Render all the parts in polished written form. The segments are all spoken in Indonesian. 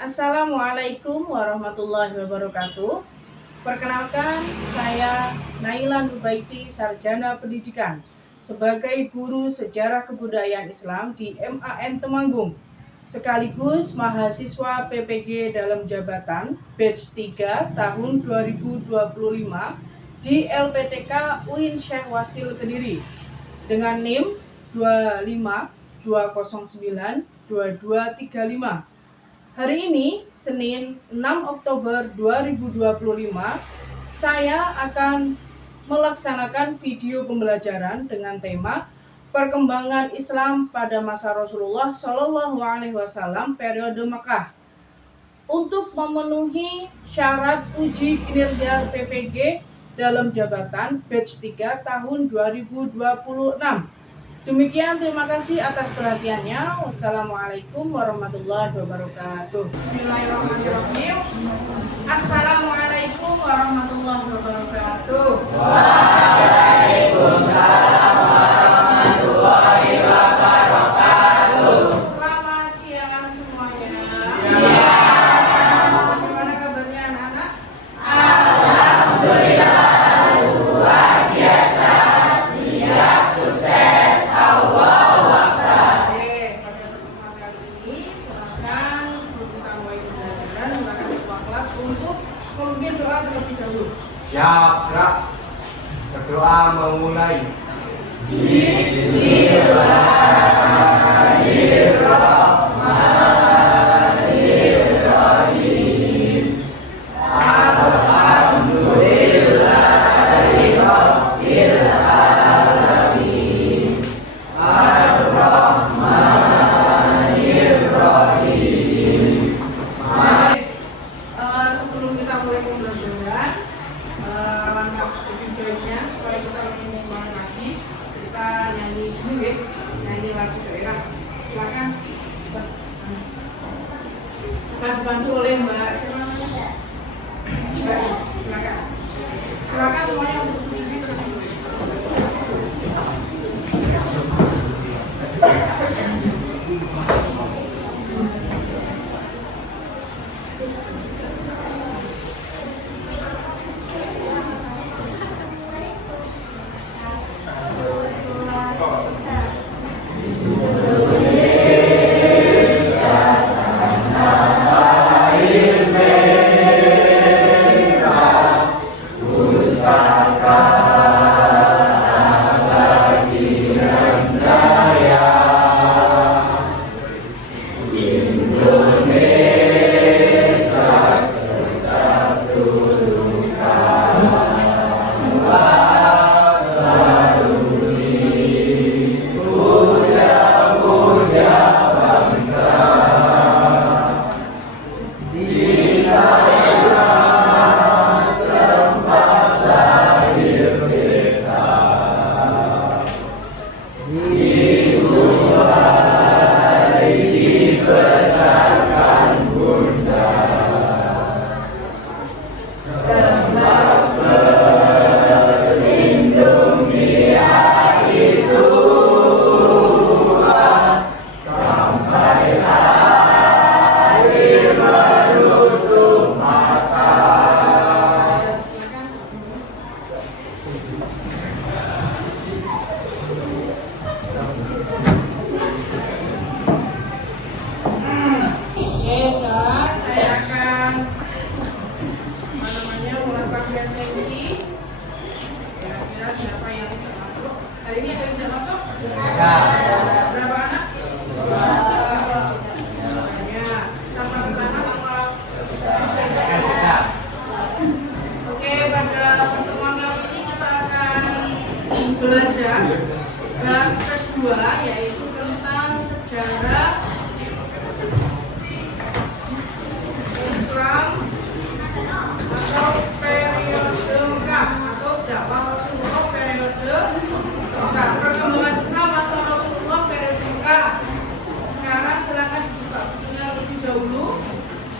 Assalamualaikum warahmatullahi wabarakatuh. Perkenalkan, saya Naila Nubaiti, Sarjana Pendidikan sebagai guru Sejarah Kebudayaan Islam di MAN Temanggung, sekaligus mahasiswa PPG dalam jabatan batch 3 tahun 2025 di LPTK UIN Syekh Wasil Kediri dengan NIM 252092235. Hari ini, Senin 6 Oktober 2025, saya akan melaksanakan video pembelajaran dengan tema Perkembangan Islam pada masa Rasulullah Shallallahu Alaihi Wasallam periode Mekah. Untuk memenuhi syarat uji kinerja PPG dalam jabatan batch 3 tahun 2026. Demikian, terima kasih atas perhatiannya. Wassalamualaikum warahmatullahi wabarakatuh. Bismillahirrahmanirrahim. Assalamualaikum warahmatullahi wabarakatuh. Waalaikumsalam warahmatullahi wabarakatuh. Selamat siang semuanya. Bagaimana kabarnya anak-anak? Alhamdulillah luar biasa, siap sukses. Allahu Akbar. Oke, pada pertemuan kali ini silakan sebelum kita mulai pembelajaran, silakan ketua kelas untuk memimpin doa terlebih dahulu. Siap, gerak. Berdoa memulai. Bismillahirrahmanirrahim. Alhamdulillahirabbil alamin. Ar-Rahmanir-Rahim. Sebelum kita mulai pembelajaran, langkah lebih baiknya supaya kita lebih semangat lagi, kita nyanyi dulu ya, nyanyi lagu daerah. Silakan. Akan dibantu oleh Mbak siapa namanya? Mbak, silakan. Silakan semuanya untuk berdiri terlebih dahulu. Oke, sekarang saya akan melakukan presensi. Kira-kira siapa yang tidak masuk? Hari ini ada yang tidak masuk? Berapa anak? Banyak. Sama anak apa? Oke, pada pertemuan kali ini kita akan belajar kelas kedua, yaitu tentang sejarah Islam atau periode Mekah atau dakwah Rasulullah periode Mekah. Perkembangan Islam masa Rasulullah periode Mekah. Sekarang silakan dibuka bukunya lebih dahulu.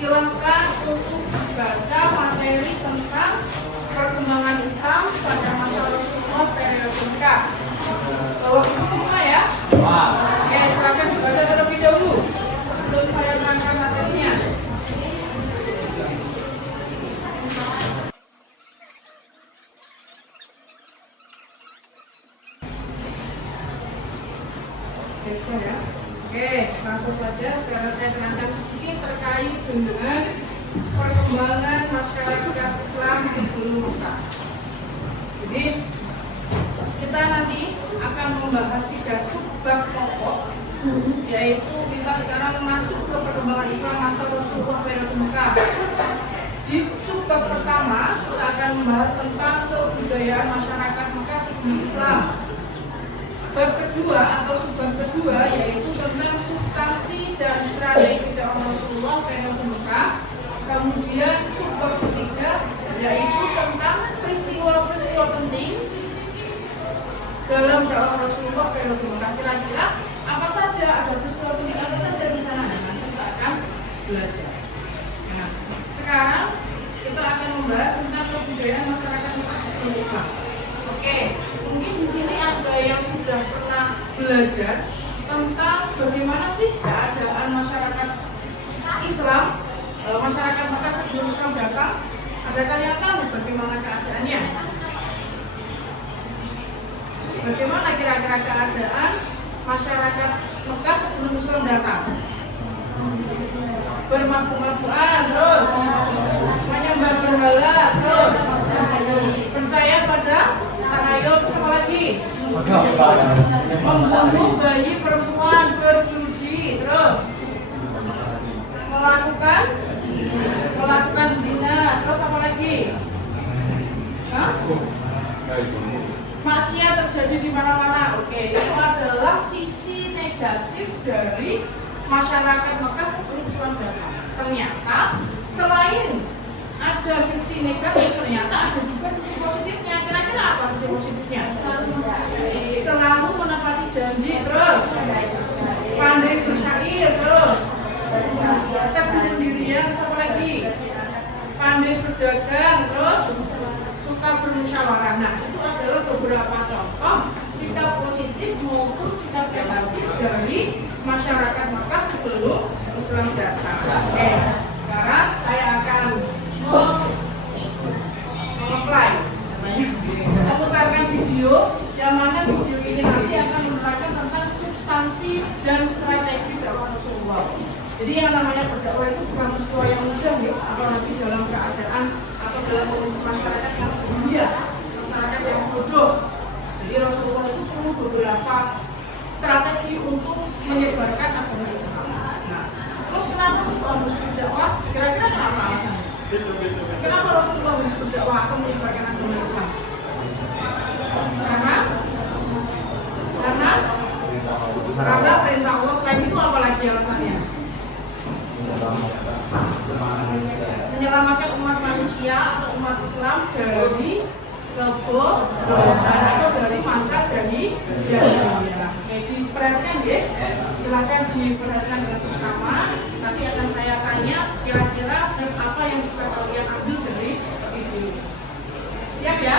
Silakan untuk baca materi tentang perkembangan Islam pada masa Rasulullah periode Mekah. Bawa buku semua ya. Oke, silakan dibaca terlebih dahulu sebelum saya menerangkan materinya. Despo ya. Oke, langsung saja sekarang saya terangkan sedikit terkait dengan perkembangan masyarakat Islam sebelum Mekah. Jadi kita nanti akan membahas 3 subbab pokok, yaitu kita sekarang masuk ke perkembangan Islam masa Rasulullah periode Mekah. Di subbab pertama kita akan membahas tentang kebudayaan masyarakat Mekah sebelum Islam. Bab kedua atau subbab kedua yaitu tentang substansi dan strategi dakwah Rasulullah periode Mekah. Kemudian subbab ketiga yaitu tentang peristiwa-peristiwa penting dalam dakwah Rasulullah periode Mekah. Kira-kira apa saja, ada peristiwa penting apa saja di sana, nanti kita akan belajar. Nah, sekarang kita akan membahas tentang kebudayaan masyarakat Mekah sebelum Islam. Oke, mungkin di sini ada yang sudah pernah belajar tentang bagaimana sih keadaan masyarakat Islam, masyarakat Mekah sebelum Islam datang. Adakah yang tahu bagaimana keadaannya? Bagaimana kira-kira keadaan masyarakat Mekah sebelum Islam datang? Bermabuk-mabukan, terus menyembah berhala, terus percaya pada tahayul, apa lagi? Membunuh bayi perempuan, berjudi, terus melakukan zina, terus apa lagi? Hah? Maksiat terjadi di mana-mana. Oke, itu adalah sisi negatif dari masyarakat Mekah sebelum Islam datang. Ternyata selain ada sisi negatif, ternyata ada juga sisi positifnya. Kira-kira apa sisi positifnya? Selalu menepati janji, terus pandai bersyair, terus tetap pendirian, apa lagi? Pandai berdagang, terus suka bermusyawarah. Nah, itu adalah beberapa contoh sikap positif maupun sikap negatif dari masyarakat Mekah sebelum Islam datang. Oke, sekarang saya akan mengapply, memutarkan video yang mana video ini nanti akan menerangkan tentang substansi dan strategi dakwah Rasulullah. Jadi yang namanya berdakwah itu bukan peristiwa yang mudah ya, apalagi dalam keadaan atau dalam kondisi masyarakat yang sedunia, masyarakat yang bodoh. Jadi Rasulullah itu perlu beberapa strategi untuk menyebarkan agama Islam. Nah, terus kenapa sih harus berdakwah? Kira-kira apa alasannya? Kenapa Rasulullah harus berdakwah atau menyebarkan agama Islam? Karena perintah Allah. Selain itu apa lagi alasannya? Menyelamatkan umat manusia atau umat Islam dari kebodohan atau dari masa jahiliyah. Oke, diperhatikan ya. Silahkan diperhatikan dengan seksama. Nanti akan saya tanya kira-kira apa yang bisa kalian ambil dari video ini. Siap ya?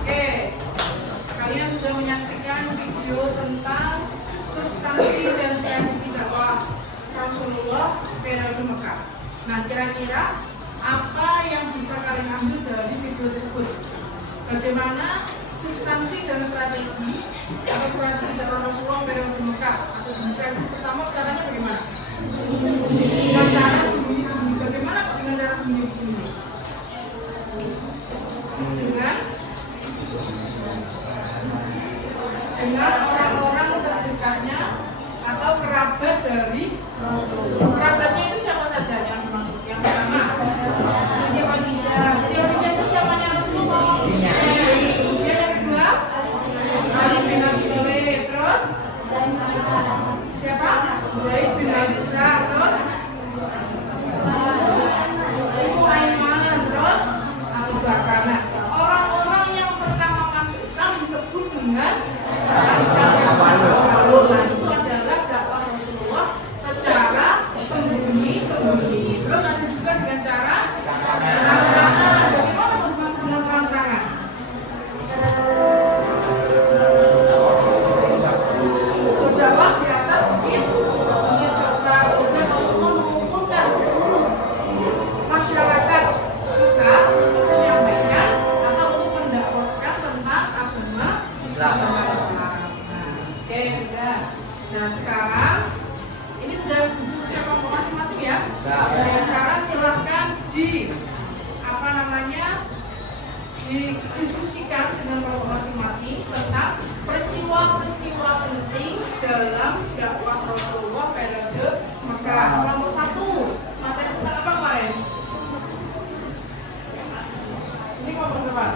Oke, kalian sudah menyaksikan video tentang substansi dan strategi dakwah Rasulullah periode Mekah. Nah, kira-kira apa yang bisa kalian ambil dari video tersebut? Bagaimana substansi dan strategi atau strategi dakwah Rasulullah periode Mekah? Atau bukan pertama caranya bagaimana? Dengan cara sembunyi-sembunyi. Bagaimana dengan cara sembunyi-sembunyi? Dengan orang-orang terdekatnya atau kerabat dari Rasulullah. Kerabatnya itu siapa saja yang dimaksud? Yang pertama, Siti Khadijah. Siti Khadijah itu siapanya Rasulullah? Kemudian yang kedua, Ali bin Abi Thalib. Terus siapa? Zaid bin Harithah. Terus Ibu Aimanah. didiskusikan dengan kelompok masing-masing tentang peristiwa-peristiwa penting dalam dakwah Rasulullah periode Mekah. Kelompok 1 materi tentang apa kemarin? Ini kelompok berapa?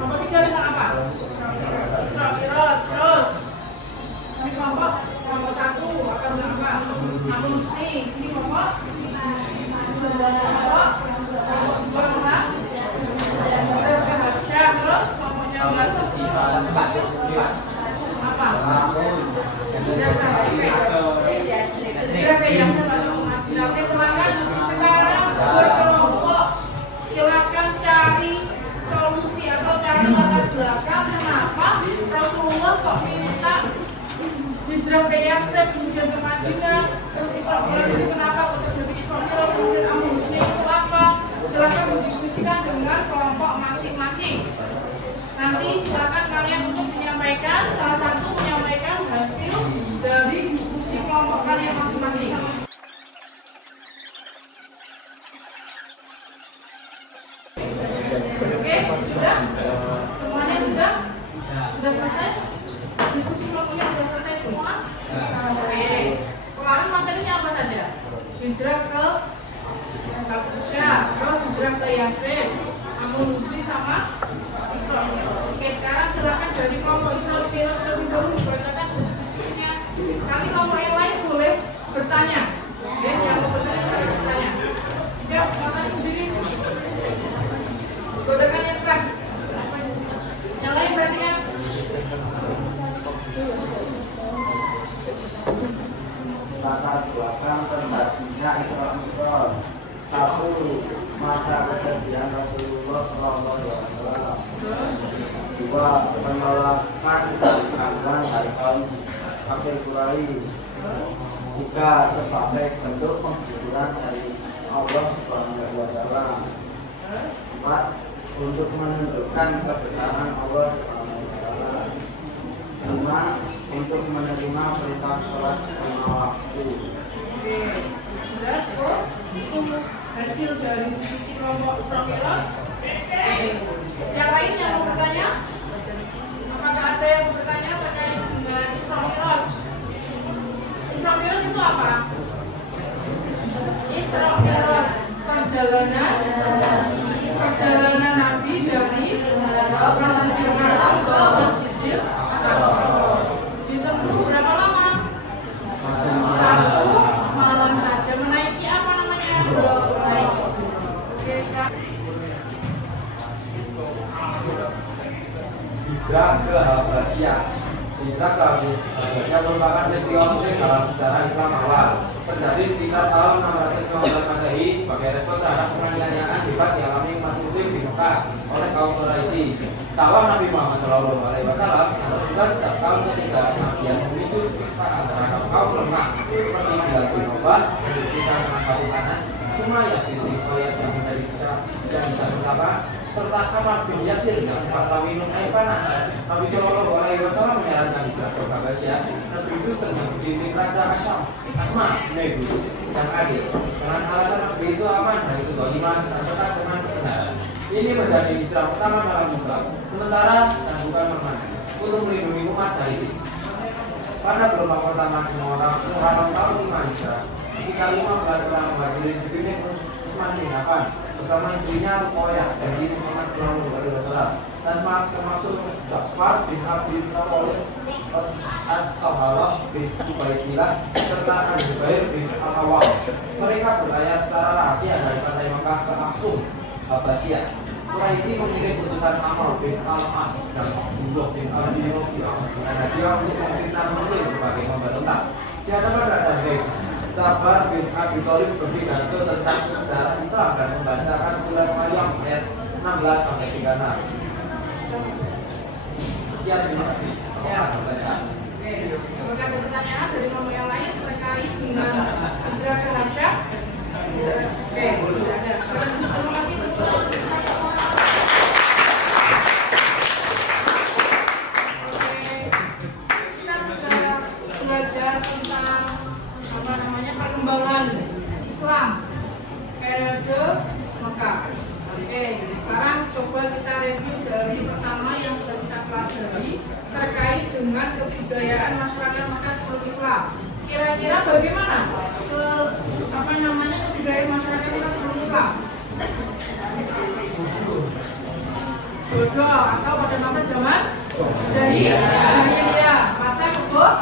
Kelompok 3 tentang apa? Isra Mi'raj. Terus ini kelompok 1 akan tentang apa? Namun mesti ini kelompok 2 tentang terus kelompoknya apa? Oke, semangat. Sekarang berkelompok, silakan cari solusi atau cari latar belakang kenapa Rasulullah kok minta hijrah ke Yastrib kemudian ke Madinah, terus Isra Mi'raj itu kenapa kok terjadi Isra Mi'raj, kemudian Amrul Husni itu apa? Silakan berdiskusikan dengan kelompok masing-masing. Nanti silakan kalian untuk menyampaikan, salah satu menyampaikan hasil dari diskusi kelompok kalian masing-masing. Oke, sudah? Semuanya sudah? Sudah selesai? Diskusi kelompoknya sudah selesai semua? Oke. Kemarin materinya apa saja? Hijrah ke Habsya, terus hijrah ke Yastrib, Amrul Husni sama Isra. Oke, sekarang silakan dari kelompok Isra terlebih dahulu dibacakan diskusinya. Nanti kelompok yang lain boleh bertanya. Oke, yang mau bertanya boleh bertanya. Yuk, matanya berdiri. Godakan yang keras. Yang lain perhatikan. Latar belakang terjadinya Isra Mi'raj. 1. Masa kejadian Rasulullah SAW. 2. Penolakan kehadiran Haikal kafir Quraisy. 3. Sebagai bentuk penghiburan dari Allah Subhanahu wa Ta'ala. 4. Untuk menunjukkan kebenaran Allah Subhanahu wa Ta'ala. 5. Untuk menerima perintah sholat 5 waktu. Oke, sudah cukup. Itu hasil dari diskusi kelompok Isra Mi'raj. Yang lain yang mau bertanya? Apakah ada yang bertanya terkait dengan Isra Mi'raj? Isra Mi'raj itu apa? Isra Mi'raj perjalanan Nabi dari Masjidil Haram ke Masjidil Aqsa. Ditempuh berapa lama? 1 malam saja. Menaiki apa namanya? Menaiki. Oke, sekarang Hijrah ke Habasya. Hijrah ke Habasya merupakan peristiwa penting dalam sejarah Islam awal. Terjadi sekitar tahun 615 Masehi sebagai respon terhadap penganiayaan hebat dialami umat Muslim di Mekah oleh kaum Quraisy. Dakwah Nabi Muhammad SAW bukan sejak tahun ketiga kenabian memicu siksaan terhadap kaum lemah seperti Bilal bin Rabah yang disiksa dengan batu panas, Sumayyah binti Khalid yang menjadi pertama, serta Ammar bin Yasir yang terpaksa minum air panas. Nabi Shallallahu Alaihi Wasallam menyarankan hijrah ke Habasya dan berindustrian yang dipimpin Raja Asma Negus yang adil. Dengan alasan Nabi itu aman dari kezaliman dan tetap dengan kebenaran. Ini menjadi hijrah pertama dalam Islam, sementara dan bukan permanen, untuk melindungi umat dari itu. Pada gelombang pertama di Muharram tahun 5 Hijrah, sekitar 15 orang muhajirin dipimpin Utsman bin Affan bersama istrinya Ruqayyah dari Muhammad Shallallahu Alaihi Wasallam dan termasuk Ja'far bin Abi Thalib, At-Tahalah bin Ubaidillah serta Az-Zubair bin Al-Awwam. Mereka berlayar secara rahasia dari pantai Mekah ke Aksum, Habasya. Quraisy mengirim utusan Amr bin Al-As dan Abdullah bin Abi Rabi'ah dan hadiah untuk memfitnah Muslim sebagai pemberontak. Di hadapan Raja Negus, Ja'far bin Abi Thalib berpidato tentang sejarah Islam dan membacakan surat Maryam ayat 16 sampai 36. Sekian, terima kasih. Pertanyaan. Oke, apakah ada pertanyaan dari kelompok yang lain terkait dengan hijrah ke Habsya? Oke, tidak ada. Terima kasih untuk kita sudah belajar tentang perkembangan Islam periode Mekah. Oke, sekarang coba kita review dari Bali terkait dengan kebudayaan masyarakat Mekah sebelum Islam. Kira-kira bagaimana kebudayaan masyarakat Mekah sebelum Islam? Bodoh atau pada masa zaman jahiliyah, masa kebun.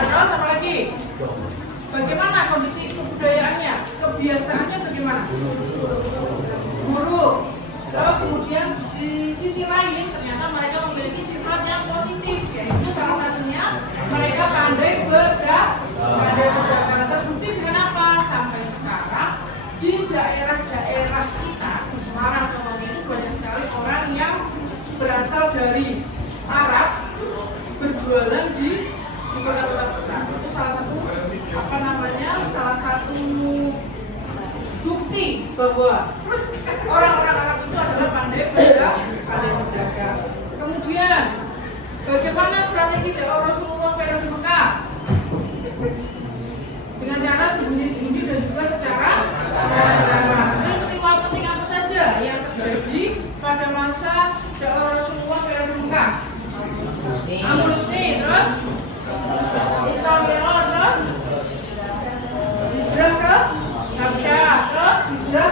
Terus apa lagi? Bagaimana kondisi kebudayaannya? Kebiasaannya bagaimana? Buruk. Terus kemudian di sisi lain ternyata mereka memiliki sifat yang positif, yaitu salah satunya mereka pandai berdagang. Terbukti dengan apa? Sampai sekarang di daerah-daerah kita di Semarang contohnya itu banyak sekali orang yang berasal dari Arab berjualan di kota-kota besar. Itu salah satu bukti bahwa orang-orang Arab itu adalah pandai berdagang. Kemudian bagaimana strategi dakwah Rasulullah periode Mekah? Dengan cara sembunyi-sembunyi dan juga secara terang. Peristiwa penting apa saja yang terjadi pada masa dakwah Rasulullah periode Mekah? Amr Rusni, terus Isra Mi'raj, terus hijrah ke Habsyah, terus hijrah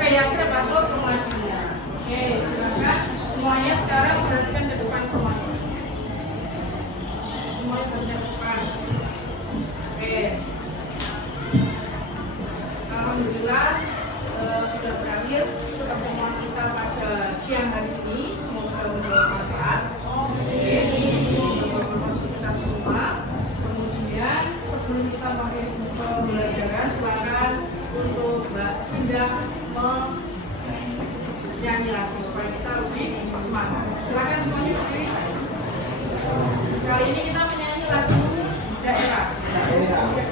ke Yatsrib atau ke Madinah. Oke, silakan semuanya sekarang perhatikan ke depan semuanya. Semuanya ke depan. Oke. Alhamdulillah sudah berakhir pertemuan kita pada siang hari ini. Semoga membawa manfaat. Kita semua. Kemudian sebelum kita mengakhiri pembelajaran, silakan untuk Mbak Indah menyanyi lagi supaya kita lebih semangat. Silakan semuanya berdiri. Kali ini kita menyanyi lagu daerah. Alhamdulillah.